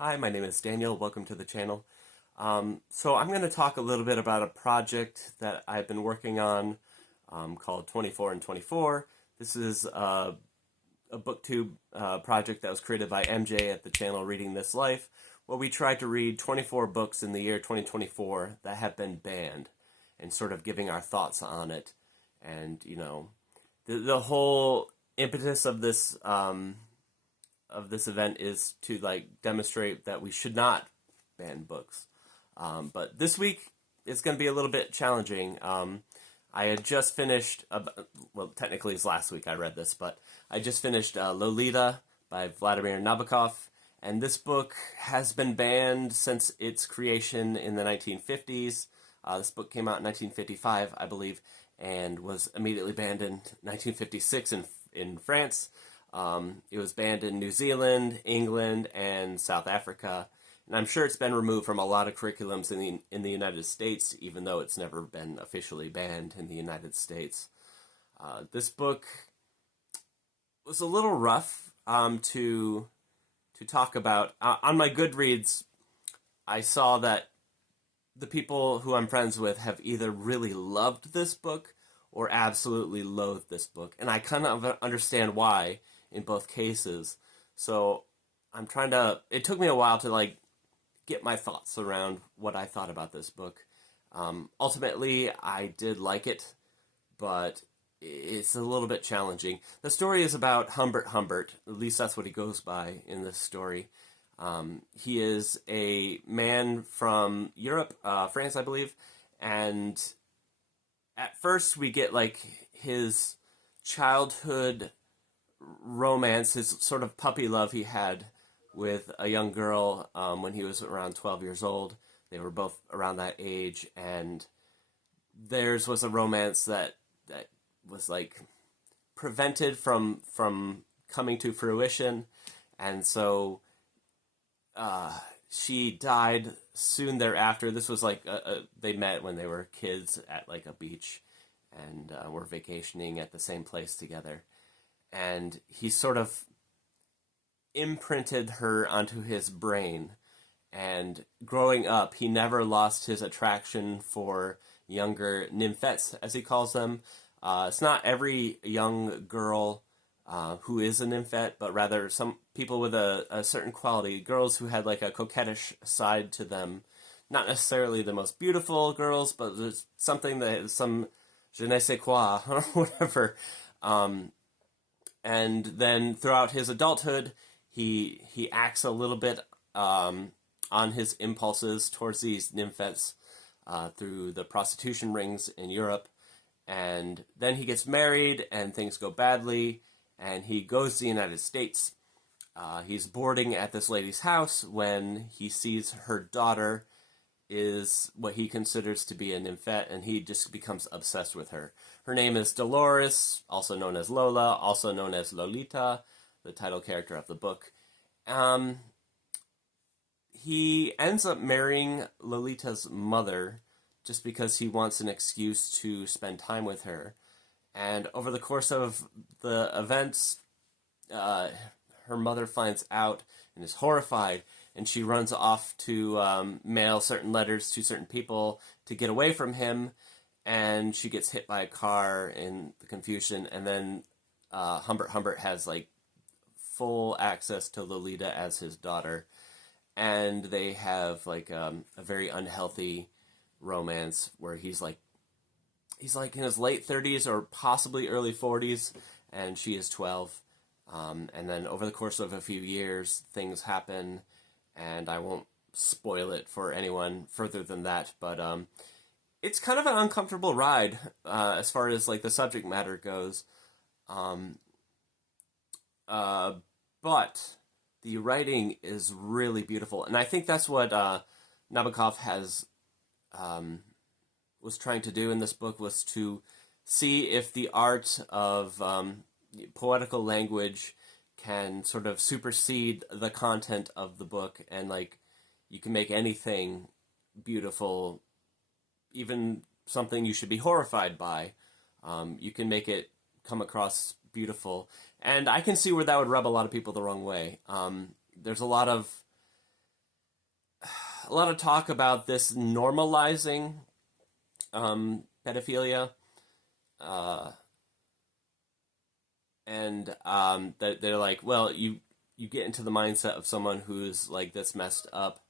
Hi, my name is Daniel. Welcome to the channel. So I'm going to talk a little bit about a project that I've been working on called 24 and 24. This is a booktube project that was created by MJ at the channel Reading This Life, where we tried to read 24 books in the year 2024 that have been banned and sort of giving our thoughts on it. And, the whole impetus of this event is to demonstrate that we should not ban books. But this week it's going to be a little bit challenging. I had just finished, well, technically it's last week I read this, but I just finished Lolita by Vladimir Nabokov, and this book has been banned since its creation in the 1950s. This book came out in 1955, I believe, and was immediately banned in 1956 in France. It was banned in New Zealand, England, and South Africa, and I'm sure it's been removed from a lot of curriculums in the United States, even though it's never been officially banned in the United States. This book was a little rough to talk about. On my Goodreads, I saw that the people who I'm friends with have either really loved this book or absolutely loathed this book, and I kind of understand why in both cases. So I'm trying to. It took me a while to get my thoughts around what I thought about this book. Ultimately, I did like it, but it's a little bit challenging. The story is about Humbert Humbert. At least that's what he goes by in this story. He is a man from Europe, France, I believe, and at first we get his childhood romance, his sort of puppy love he had with a young girl when he was around 12 years old. They were both around that age, and theirs was a romance that was prevented from coming to fruition, and so she died soon thereafter. This was they met when they were kids at a beach, and were vacationing at the same place together. And he sort of imprinted her onto his brain. And growing up, he never lost his attraction for younger nymphets, as he calls them. It's not every young girl who is a nymphette, but rather some people with a certain quality, girls who had a coquettish side to them. Not necessarily the most beautiful girls, but there's something that some je ne sais quoi, or whatever. And then throughout his adulthood, he acts a little bit on his impulses towards these nymphets through the prostitution rings in Europe. And then he gets married, and things go badly, and he goes to the United States. He's boarding at this lady's house when he sees her daughter is what he considers to be a nymphette, and he just becomes obsessed with her. Her name is Dolores, also known as Lola, also known as Lolita, the title character of the book. He ends up marrying Lolita's mother just because he wants an excuse to spend time with her. And over the course of the events, her mother finds out and is horrified, and she runs off to mail certain letters to certain people to get away from him, and she gets hit by a car in the confusion, and then Humbert Humbert has full access to Lolita as his daughter, and they have a very unhealthy romance where he's in his late 30s or possibly early 40s, and she is 12. And then over the course of a few years, things happen, and I won't spoil it for anyone further than that, but it's kind of an uncomfortable ride as far as the subject matter goes. But the writing is really beautiful, and I think that's what Nabokov was trying to do in this book, was to see if the art of poetical language can sort of supersede the content of the book, and you can make anything beautiful, even something you should be horrified by. You can make it come across beautiful, and I can see where that would rub a lot of people the wrong way. There's a lot of a lot of talk about this normalizing pedophilia, uh, and that they're like, well, you get into the mindset of someone who's like this messed up,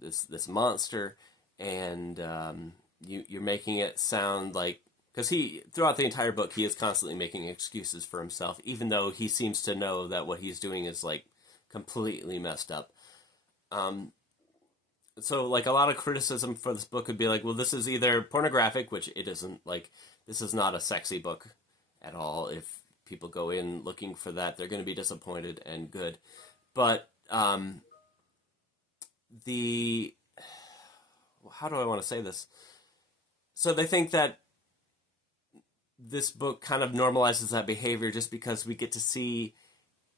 this monster, and you're making it sound like, because he, throughout the entire book, he is constantly making excuses for himself, even though he seems to know that what he's doing is like completely messed up. Um, so like a lot of criticism for this book would be like, well, this is either pornographic, which it isn't. Like, this is not a sexy book at all. If people go in looking for that, they're going to be disappointed and good. But the how do I want to say this? So they think that this book kind of normalizes that behavior just because we get to see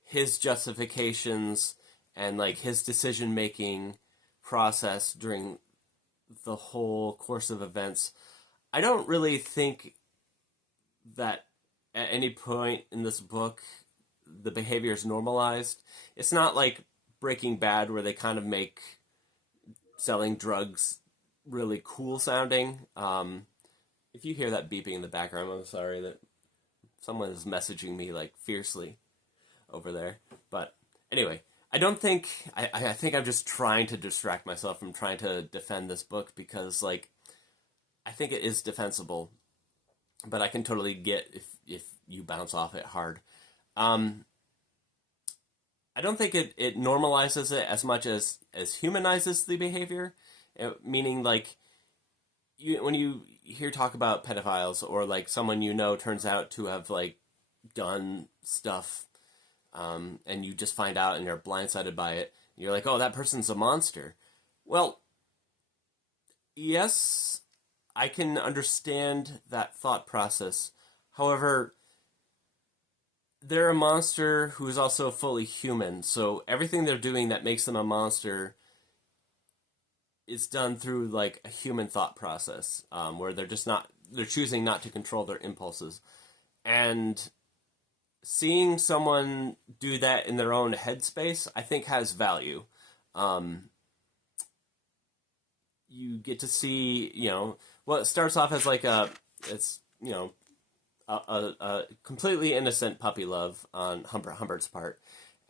his justifications and like his decision making process during the whole course of events. I don't really think that at any point in this book the behavior is normalized. It's not like Breaking Bad where they kind of make selling drugs really cool sounding. If you hear that beeping in the background, I'm sorry that someone is messaging me like fiercely over there. But anyway, I don't think I think I'm just trying to distract myself from trying to defend this book because like I think it is defensible, but I can totally get if you bounce off it hard. I don't think it normalizes it as much as humanizes the behavior, meaning like when you hear talk about pedophiles or like someone you know turns out to have like done stuff, and you just find out and you're blindsided by it, and you're like, oh, that person's a monster. Well, yes, I can understand that thought process. However, they're a monster who is also fully human, so everything they're doing that makes them a monster is done through like a human thought process, where they're choosing not to control their impulses. And seeing someone do that in their own headspace, I think has value. You get to see, well, it starts off as like it's, a completely innocent puppy love on Humbert's part.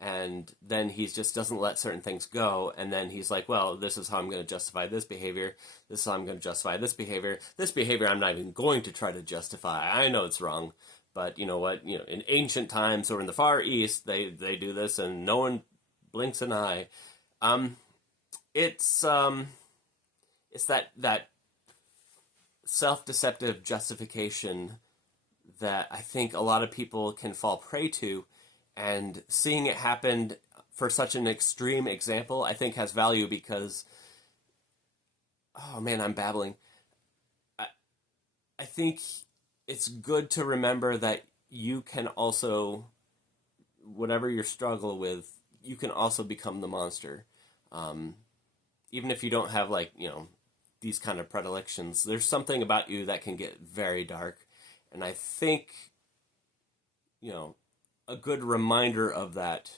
And then he just doesn't let certain things go. And then he's like, well, this is how I'm going to justify this behavior. This is how I'm going to justify this behavior. This behavior I'm not even going to try to justify. I know it's wrong. But you know what? In ancient times or in the Far East, they do this and no one blinks an eye. It's that self-deceptive justification that I think a lot of people can fall prey to, and seeing it happen for such an extreme example, I think has value because, oh man, I'm babbling. I think it's good to remember that you can also, whatever your struggle with, you can also become the monster. Even if you don't have these kind of predilections, there's something about you that can get very dark. And I think, a good reminder of that,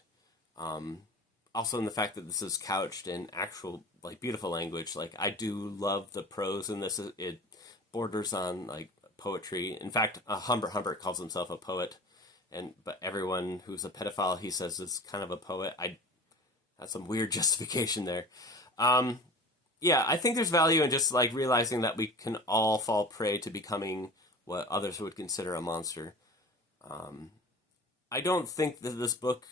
also in the fact that this is couched in actual, beautiful language. Like, I do love the prose in this. It borders on, poetry. In fact, Humbert calls himself a poet, but everyone who's a pedophile, he says, is kind of a poet. That's some weird justification there. Yeah, I think there's value in just, realizing that we can all fall prey to becoming what others would consider a monster. I don't think that this book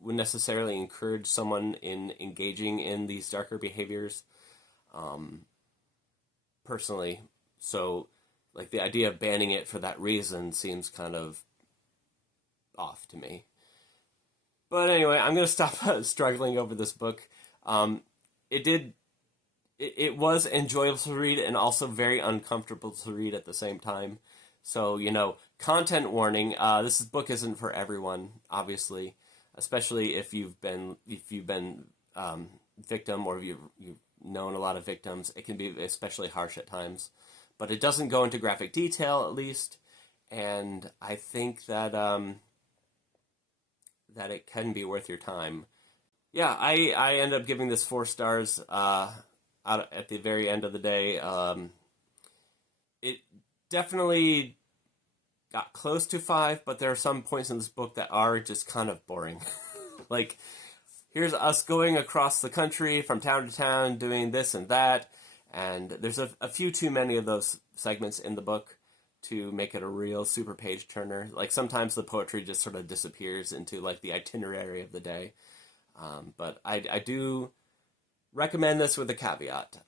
would necessarily encourage someone in engaging in these darker behaviors, personally. So, the idea of banning it for that reason seems kind of off to me. But anyway, I'm going to stop struggling over this book. It was enjoyable to read and also very uncomfortable to read at the same time. So, content warning, this book isn't for everyone, obviously, especially if you've been victim or you've known a lot of victims. It can be especially harsh at times. But it doesn't go into graphic detail, at least, and I think that that it can be worth your time. Yeah, I end up giving this 4 stars out at the very end of the day. It definitely got close to 5, but there are some points in this book that are just kind of boring. Like, here's us going across the country from town to town doing this and that, and there's a few too many of those segments in the book to make it a real super page turner. Like, sometimes the poetry just sort of disappears into like the itinerary of the day. But I do recommend this with a caveat.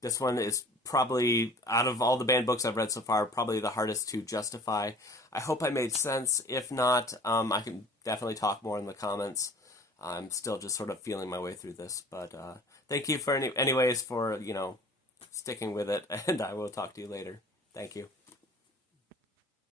This one is probably, out of all the banned books I've read so far, probably the hardest to justify. I hope I made sense. If not, I can definitely talk more in the comments. I'm still just sort of feeling my way through this, but thank you for anyways for sticking with it, and I will talk to you later. Thank you.